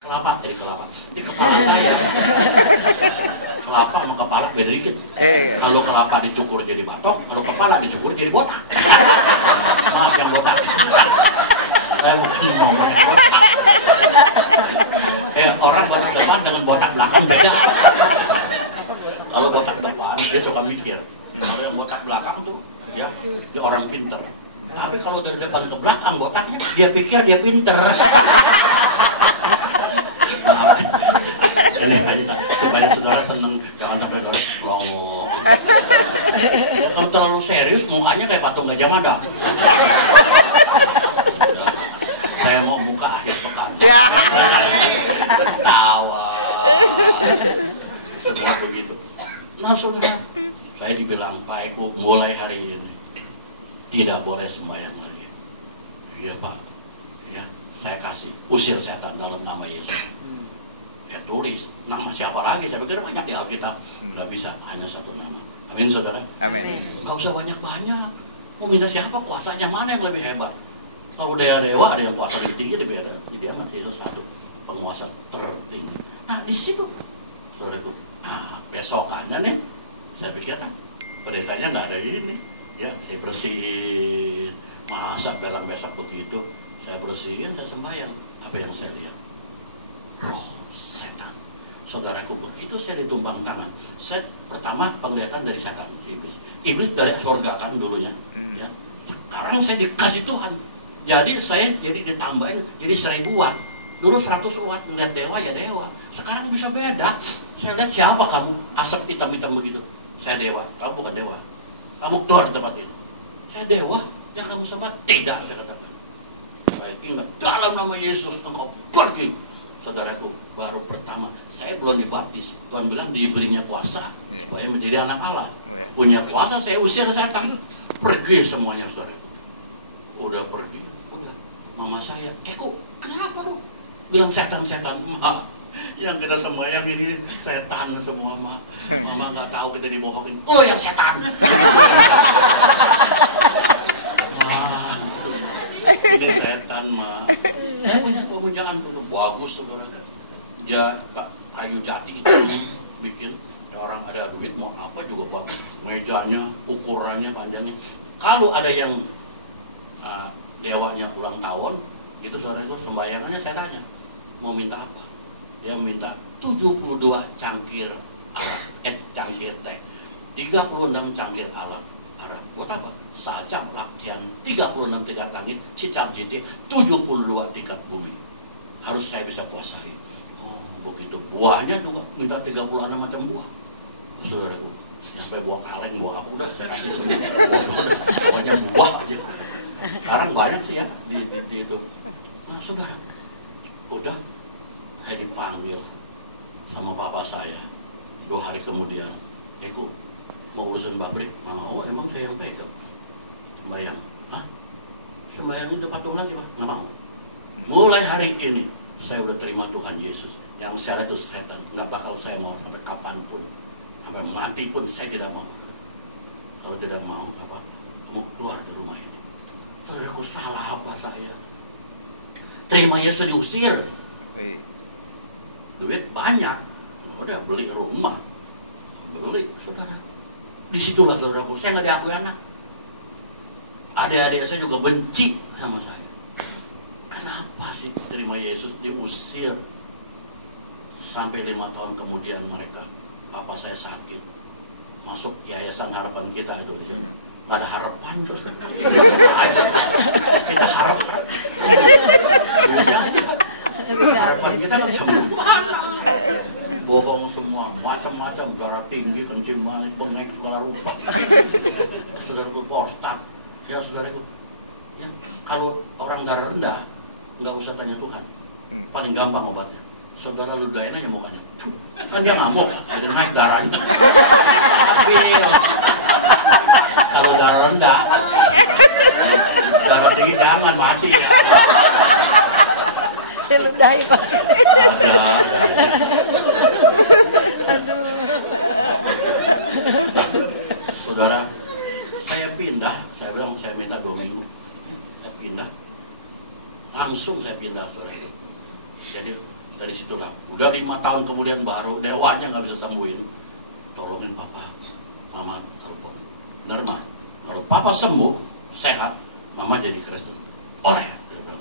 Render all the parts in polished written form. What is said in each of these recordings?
Kelapa dari kelapa di kepala saya. Kelapa sama kepala beda dikit. Kalau kelapa dicukur jadi batok, kalau kepala dicukur jadi botak. Maaf yang botak. Saya mungkin ngomongnya botak. Orang botak depan dengan botak belakang beda. Kalau botak depan dia suka mikir. Kalau yang botak belakang tuh dia orang pinter. Tapi kalau dari depan ke belakang botaknya dia pikir dia pinter. Ini hanya supaya saudara seneng, jangan sampai saudara longo. Ya, kalau terlalu serius mukanya kayak patung Gajah Mada. Saya mau buka akhir pekan. Ketawa. Semua begitu. Nah saudara, saya dibilang Pak Eko mulai hari ini tidak boleh sembahyang lagi. Iya Pak, ya saya kasih usir setan dalam nama Yesus. Saya tulis nama siapa lagi? Saya pikir banyak di Alkitab, nggak bisa, hanya satu nama. Amin saudara. Amin. Nggak usah banyak-banyak. Mau minta siapa? Kuasanya mana yang lebih hebat? Kalau dewa ada yang kuasa lebih tinggi, lebih ada. Dia mah Yesus satu, penguasa tertinggi. Nah di situ, saudaraku. Nah besokannya nih, saya pikir kan pendetanya nggak ada ini. Ya, saya bersihin. Masa dalam besok begitu, saya bersihin, saya sembahyang. Apa yang saya lihat? Roh setan. Saudaraku, begitu saya ditumpang tangan. Saya pertama penglihatan dari setan, iblis. Iblis dari surga kan dulunya. Ya. Sekarang saya dikasih Tuhan. Jadi saya ditambahin jadi 1000 watt. Dulu 100 watt melihat dewa ya dewa. Sekarang bisa beda. Saya lihat siapa kamu? Asap hitam-hitam begitu. Saya dewa. Kamu bukan dewa. Kamu keluar di tempat ini. Saya dewa. Yang kamu sembah tidak, saya katakan. Saya ingat dalam nama Yesus engkau pergi. Saudaraku, baru pertama saya belum dibaptis. Tuhan bilang diberinya kuasa supaya menjadi anak Allah. Punya kuasa, saya usir setan. Pergi semuanya, saudaraku. Udah pergi. Udah. Mama saya, kok kenapa lu? Bilang setan-setan. Ma, yang kita sembahyang ini setan semua, Ma. Mama nggak tahu kita dibohongin. Lo yang setan. Ma, ini setan, Ma. Saya punya pemunjangan tuh bagus, saudara. Ya, kayu jati itu bikin orang ada duit mau apa juga bagus. Mejanya, ukurannya, panjangnya. Kalau ada yang dewanya ulang tahun, itu saudara itu sembayangannya saya tanya, mau minta apa? Dia minta 72 cangkir arak, cangkir teh, 36 cangkir arak. Buat apa? Sajam latihan 36 tingkat langit, cicap jiti 72 tingkat bumi. Harus saya bisa kuasai. Oh, begitu. Buahnya juga minta 36 macam buah. Saudaraku, sampai buah kaleng, buah apa udah saya kasih semua. Pokoknya buah aja. Sekarang banyak sih ya di itu. Nah, saudara, udah saya dipanggil sama papa saya 2 hari kemudian. Eko, mau urusan pabrik? Mau, emang saya yang pegang. Sembayang. Hah? Sembayang itu patung lagi, Pak? Nggak mau. Mulai hari ini, saya udah terima Tuhan Yesus. Yang saya itu setan. Nggak bakal saya mau sampai kapanpun. Sampai mati pun saya tidak mau. Kalau tidak mau, apa? Kamu keluar dari rumah ini. Saudaraku, salah apa saya? Terima Yesus diusir. Duit banyak. Udah beli rumah. Beli, saudara. Disitulah saudaraku, saya nggak diakui anak. Adik-adik saya juga benci sama saya. Kenapa sih terima Yesus diusir? Sampai 5 tahun kemudian mereka, papa saya sakit, masuk yayasan harapan kita itu di sana. Nggak ada harapan terus. Tidak harapan. Harapan kita kan semua. Bohong semua, macam-macam, darah tinggi, kencing manis, bengek, segala rupa. Saudaraku, prostat. Ya saudaraku, ya, kalau orang darah rendah, nggak usah tanya Tuhan. Paling gampang obatnya. Saudara ludahin aja mukanya. Kan dia ngamuk, jadi naik darahnya. Tapi kalau darah rendah, darah tinggi jangan, mati ya. Diludahin Pak. Ada. Aduh. Saudara, saya pindah, saya bilang saya minta 2 minggu. Saya pindah. Langsung saya pindah, saudara itu. Jadi dari dari situlah. Udah 5 tahun kemudian baru dewanya nggak bisa sembuhin. Tolongin papa, mama telepon. Benar mah, kalau papa sembuh, sehat, mama jadi Kristen. Oleh, dia bilang.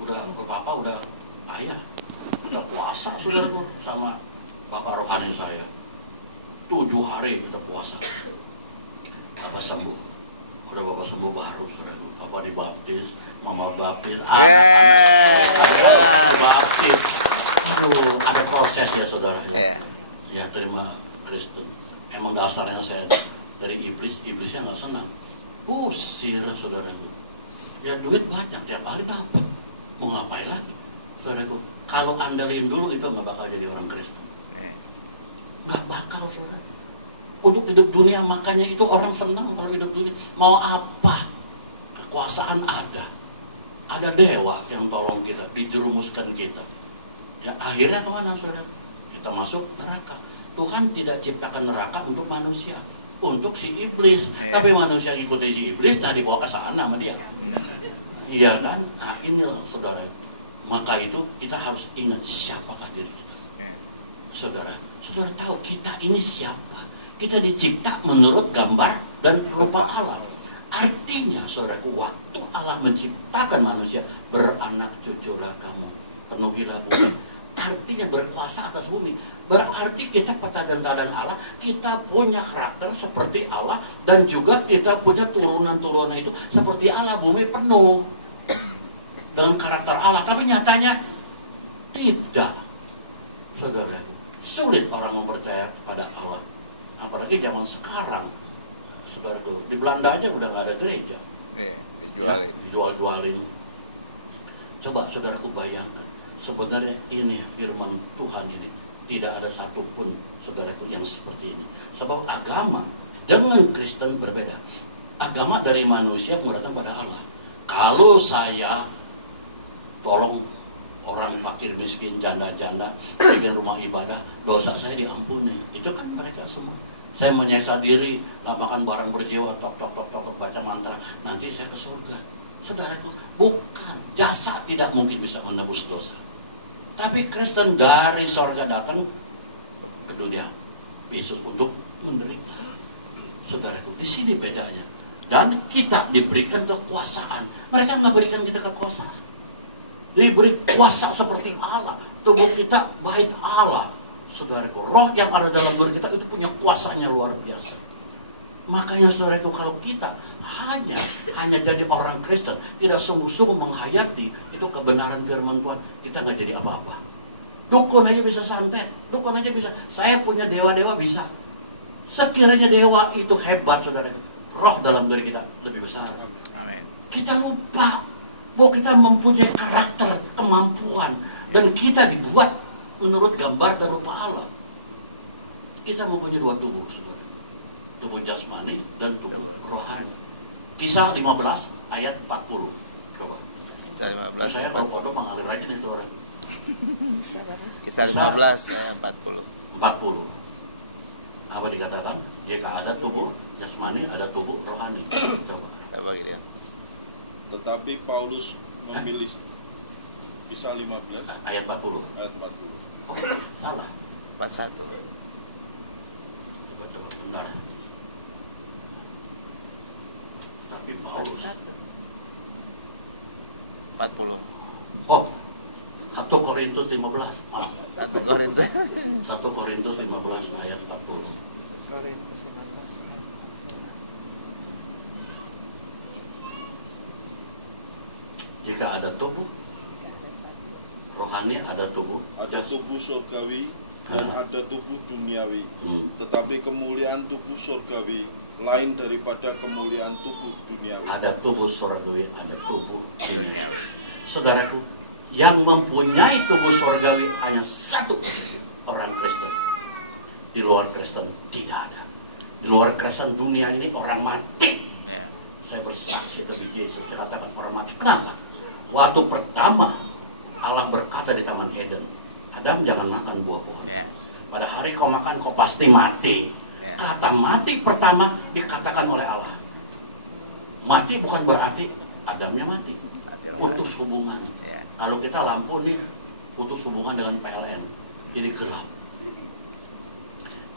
Udah papa udah ayah, udah puasa saudaraku sama bapak rohani saya. 7 hari kita puasa. Papa sembuh. Udah bapak sembuh baru saudaraku. Papa dibaptis, mama baptis, anak-anak dibaptis. Aduh, ada proses ya saudara. Ya terima Kristen. Emang dasarnya saya dari iblisnya nggak senang. Usir saudaraku. Ya duit banyak tiap hari dapat. Mau ngapain lagi saudaraku? Kalau andelin dulu itu nggak bakal jadi orang Kristen. Nggak bakal saudara. Untuk hidup dunia makanya itu orang senang kalau hidup dunia. Mau apa? Kekuasaan ada. Ada dewa yang tolong kita, dijerumuskan kita. Ya akhirnya kemana saudara? Kita masuk neraka. Tuhan tidak ciptakan neraka untuk manusia, untuk si iblis. Tapi manusia ikuti si iblis, nah dibawa ke sana sama dia. Iya kan? Nah inilah saudara. Maka itu kita harus ingat siapakah diri kita. Saudara tahu kita ini siapa? Kita dicipta menurut gambar dan rupa Allah. Artinya saudaraku, waktu Allah menciptakan manusia, beranak cuculah kamu, penuhilah bumi. Artinya berkuasa atas bumi. Berarti kita petadan-petadan Allah, kita punya karakter seperti Allah, dan juga kita punya turunan-turunan itu seperti Allah. Bumi penuh dengan karakter Allah, tapi nyatanya tidak. Saudaraku, sulit orang mempercaya kepada Allah. Apalagi zaman sekarang, saudaraku, di Belanda aja udah nggak ada gereja, ya, dijual-jualin. Coba saudaraku bayangkan, sebenarnya ini firman Tuhan ini tidak ada satupun saudaraku yang seperti ini. Sebab agama dengan Kristen berbeda. Agama dari manusia datang pada Allah. Kalau saya tolong orang fakir miskin, janda-janda, bikin rumah ibadah, dosa saya diampuni. Itu kan mereka semua. Saya menyiksa diri, nggak makan barang berjiwa, tok baca mantra, nanti saya ke surga. Saudaraku, bukan, jasa tidak mungkin bisa menebus dosa. Tapi Kristen dari surga datang ke dunia Yesus untuk menderita. Saudaraku, di sini bedanya. Dan kita diberikan kekuasaan. Mereka nggak berikan kita kekuasaan. Diberi kuasa seperti Allah. Tubuh kita bait Allah. Saudaraku, roh yang ada dalam diri kita itu punya kuasanya luar biasa. Makanya saudaraku, kalau kita hanya jadi orang Kristen, tidak sungguh-sungguh menghayati itu kebenaran firman Tuhan, kita nggak jadi apa-apa. Dukun aja bisa santet, dukun aja bisa. Saya punya dewa-dewa bisa. Sekiranya dewa itu hebat saudaraku, roh dalam diri kita lebih besar. Kita lupa bahwa kita mempunyai karakter, kemampuan, dan kita dibuat menurut gambar dan rupa Allah. Kita mempunyai 2 tubuh, saudara. Tubuh jasmani dan tubuh rohani. Kisah 15 ayat 40. Coba. Kisah 15. Saya kalau pondok mengalir aja nih, saudara. Kisah 15 ayat 40. 40. Apa dikatakan? Jika ada tubuh jasmani, ada tubuh rohani. Coba. Apa gitu? Tetapi Paulus memilih Kisah 15 ayat 40. Ayat 40. Oh, salah. 41. Coba bentar. Tapi Paulus 40. Oh, 1 Korintus 15. Maaf. 1 Korintus 1 Korintus 15 ayat 40. Korintus 15. Jika ada tubuh rohani, ada tubuh Ada tubuh surgawi dan ada tubuh duniawi. Tetapi kemuliaan tubuh surgawi lain daripada kemuliaan tubuh duniawi. Ada tubuh surgawi, ada tubuh duniawi. Saudaraku, yang mempunyai tubuh surgawi hanya satu orang Kristen. Di luar Kristen tidak ada. Di luar Kristen dunia ini orang mati. Saya bersaksi demi Yesus, saya katakan orang mati. Kenapa? Waktu pertama Allah berkata di Taman Eden, Adam jangan makan buah pohon. Pada hari kau makan kau pasti mati. Kata mati pertama dikatakan oleh Allah. Mati bukan berarti Adamnya mati. Putus hubungan. Kalau kita lampu nih putus hubungan dengan PLN, jadi gelap.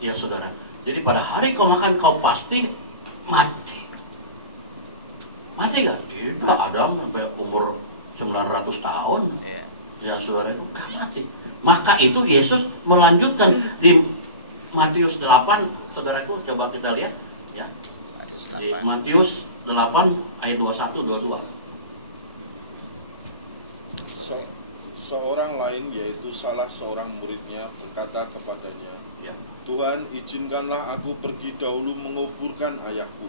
Ya saudara, jadi pada hari kau makan kau pasti mati. Mati gak? Tidak, Adam sampai umur 900 tahun. Ya saudara, itu gak mati. Maka itu Yesus melanjutkan di Matius 8, saudaraku, coba kita lihat ya. Di Matius 8 ayat 21-22. Seorang lain, yaitu salah seorang muridnya, berkata kepadanya, Ya. Tuhan, izinkanlah aku pergi dahulu menguburkan ayahku.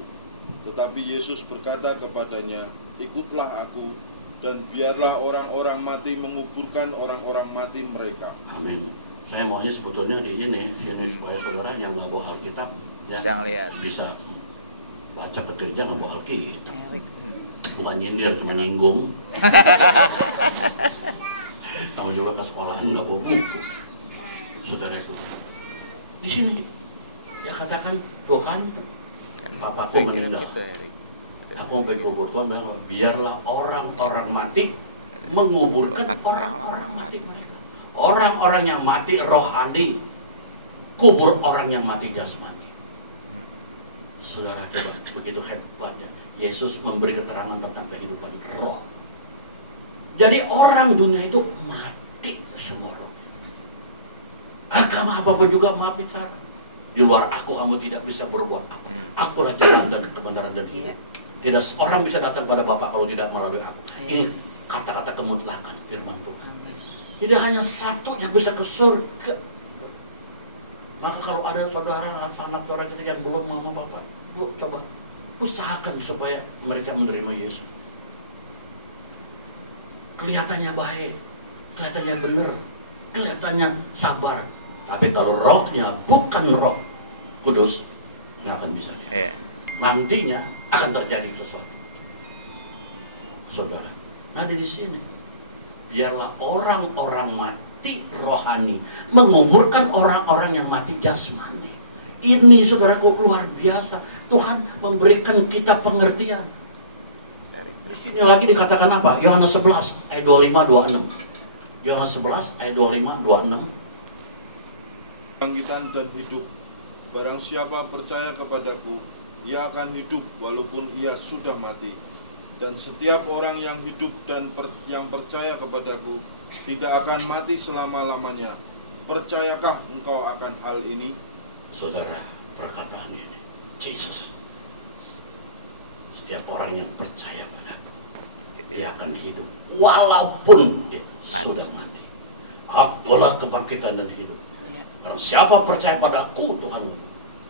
Tetapi Yesus berkata kepadanya, ikutlah aku, dan biarlah orang-orang mati menguburkan orang-orang mati mereka. Amin. Saya maunya sebetulnya di sini supaya saudara yang nggak bawa Alkitab ya, bisa baca ke gereja nggak bawa Alkitab. Bukan nyindir, cuma nyinggung. Kamu juga ke sekolahan nggak bawa buku. Saudara itu di sini ya katakan Tuhan, papaku meninggal. Aku mau kubur Tuhan, biarlah orang-orang mati menguburkan orang-orang mati mereka. Orang-orang yang mati rohani kubur orang yang mati jasmani. Saudara, coba begitu hebatnya Yesus memberi keterangan tentang kehidupan roh. Jadi orang dunia itu mati semua roh. Agama apapun juga mati cara. Di luar aku kamu tidak bisa berbuat apa. Akulah jalan dan kebenaran dan hidup. Tidak seorang bisa datang pada Bapa kalau tidak melalui aku. Ini kata-kata kemutlakan firman Tuhan. Tidak hanya satu yang bisa ke surga. Maka kalau ada saudara, anak saudara kita yang belum mama Bapak, lu coba usahakan supaya mereka menerima Yesus. Kelihatannya baik, kelihatannya benar, kelihatannya sabar. Tapi kalau rohnya bukan roh kudus, nggak akan bisa. Nantinya akan terjadi sesuatu. Saudara, nah di sini biarlah orang-orang mati rohani menguburkan orang-orang yang mati jasmani. Ini saudaraku luar biasa. Tuhan memberikan kita pengertian. Di sini lagi dikatakan apa? Yohanes 11 ayat 25-26. Yohanes 11 ayat 25-26. Bangkitan dan hidup. Barang siapa percaya kepadaku, ia akan hidup walaupun ia sudah mati. Dan setiap orang yang hidup dan yang percaya kepadaku tidak akan mati selama-lamanya. Percayakah engkau akan hal ini? Saudara, perkataan ini Yesus, setiap orang yang percaya padaku dia akan hidup walaupun dia sudah mati. Akulah kebangkitan dan hidup. Karena siapa percaya padaku Tuhan,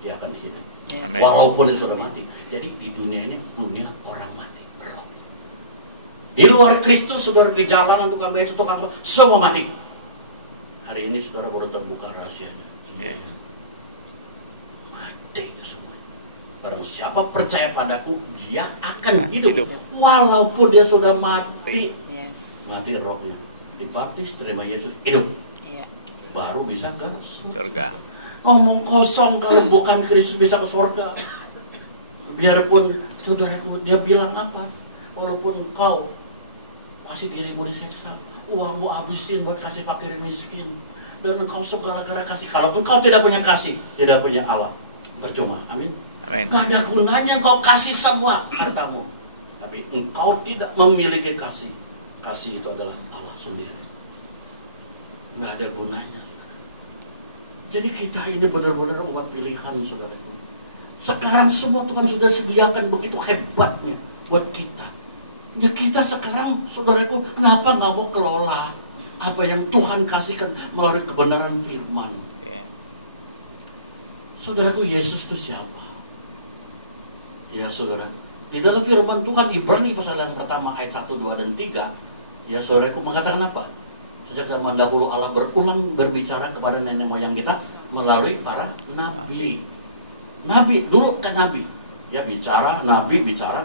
dia akan hidup walaupun dia sudah mati. Jadi di dunia ini dunia orang mati roh. Di luar Kristus, saudara, di jalanan, tukang becak, tukang semua mati. Hari ini saudara baru terbuka rahasianya. Mati semua. Barang siapa percaya padaku, dia akan hidup walaupun dia sudah mati. Mati rohnya. Dibaptis, terima Yesus, hidup. Baru bisa ke surga. Omong kosong kalau bukan Kristus bisa ke surga. Biarpun saudaraku, dia bilang apa? Walaupun kau masih dirimu diseksa, uangmu habisin buat kasih fakir miskin, dan engkau segala-gala kasih. Kalau engkau tidak punya kasih, tidak punya Allah, percuma. Amin. Gak ada gunanya engkau kasih semua hartamu, tapi engkau tidak memiliki kasih. Kasih itu adalah Allah sendiri. Gak ada gunanya. Jadi kita ini benar-benar umat pilihan, saudara. Sekarang semua Tuhan sudah sediakan begitu hebatnya buat kita. Ya kita sekarang, saudaraku, kenapa nggak mau kelola apa yang Tuhan kasihkan melalui kebenaran firman? Saudaraku, Yesus itu siapa? Ya saudara, di dalam firman Tuhan Ibrani pasal yang pertama ayat 1, 2, dan 3, ya saudaraku mengatakan apa? Sejak zaman dahulu Allah berulang berbicara kepada nenek moyang kita melalui para nabi. Nabi, dulu kan nabi. Ya bicara, nabi bicara.